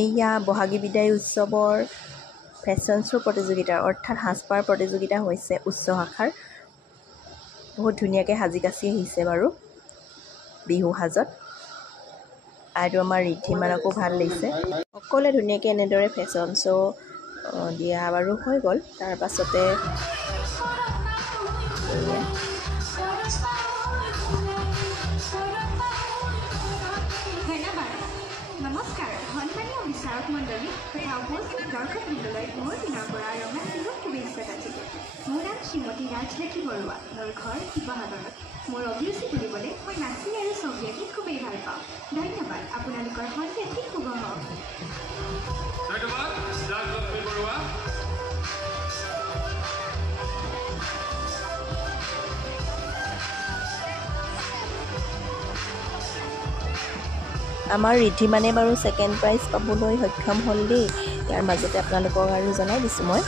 এয়া বহাগী বিদায় উৎসৱৰ ফেশ্বন শ্ব' প্ৰতিযোগিতা অৰ্থাৎ সাজপাৰ প্ৰতিযোগিতা হৈছে উচ্চ শাখাৰ। বহুত ধুনীয়াকৈ সাজি কাচি আহিছে বাৰু বিহু সাজত। আৰু আমাৰ ৰিদ্ধিমানকো ভাল লাগিছে। সকলোৱে ধুনীয়াকৈ এনেদৰে ফেশ্বন শ্ব' দিয়া বাৰু হৈ গ'ল। তাৰ পাছতে নমস্কাৰ সন্মানীয় বিচাৰক মণ্ডলী তথা উপস্থিত দৰ্শকবৃন্দলৈ মোৰ দিনৰ পৰা ৰঙাল বিহুৰ শুভেচ্ছা যাচিলোঁ। মোৰ নাম শ্ৰীমতী ৰাজলক্ষ্মী বৰুৱা। মোৰ ঘৰ শিৱসাগৰত। মোৰ অভিৰুচি বুলিবলৈ মই নাচি আৰু ছবি আঁকি খুবেই ভাল পাওঁ। ধন্যবাদ। আপোনালোকৰ সন্ধিয়াটি শুভ হওক। ধন্যবাদ ৰাজলক্ষ্মী বৰুৱা। আমাৰ ৰিদ্ধিমানে বাৰু ছেকেণ্ড প্ৰাইজ পাবলৈ সক্ষম হ'ল দেই। ইয়াৰ মাজতে আপোনালোকক আৰু জনাই দিছোঁ মই।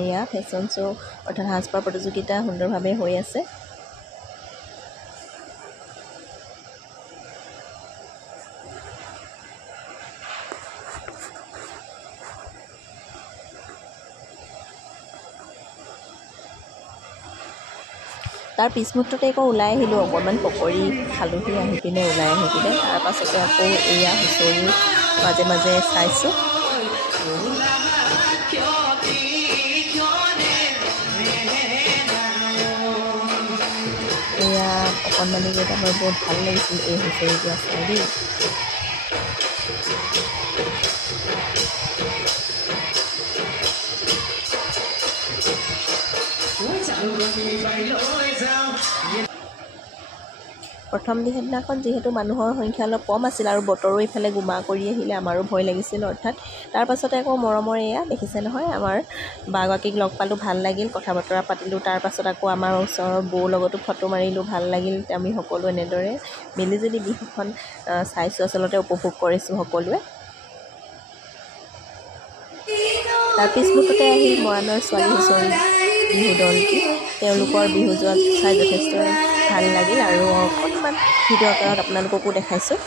এয়া ফেশ্বন শ্ব' অৰ্থাৎ সাজপাৰ প্ৰতিযোগিতা সুন্দৰভাৱে হৈ আছে। তাৰ পিছ মুহূৰ্ততে আকৌ ওলাই আহিলোঁ, অকণমান পকৰি খালোঁহি আহি পিনে ওলাই আহি পিনে। তাৰ পাছতে আকৌ এয়া হুঁচৰি মাজে মাজে চাইছোঁ। এয়া অকণমানি কেইটা মোৰ বহুত ভাল লাগিছিল এই হুঁচৰিটো আছে দেই। প্ৰথম দিনাখন যিহেতু মানুহৰ সংখ্যা অলপ কম আছিল আৰু বতৰো ইফালে গোমা কৰি আহিলে, আমাৰো ভয় লাগিছিল অৰ্থাৎ। তাৰ পাছতে আকৌ মৰমৰ এয়া দেখিছে নহয় আমাৰ বাগৰাকীক লগ পালোঁ, ভাল লাগিল, কথা বতৰা পাতিলোঁ। তাৰ পাছত আকৌ আমাৰ ওচৰৰ বৌৰ লগতো ফটো মাৰিলোঁ, ভাল লাগিল। আমি সকলো এনেদৰে মিলিজুলি বিহুখন চাইছোঁ, আচলতে উপভোগ কৰিছোঁ সকলোৱে। তাৰ পিছ মুহূৰ্ততে আহিল মৰাণৰ ছোৱালী হুঁচৰি বিহু দলটি। তেওঁলোকৰ বিহু যোৱা চাই যথেষ্ট ভাল লাগিল আৰু অকণমান ভিডিঅ' আকাৰত আপোনালোককো দেখাইছোঁ।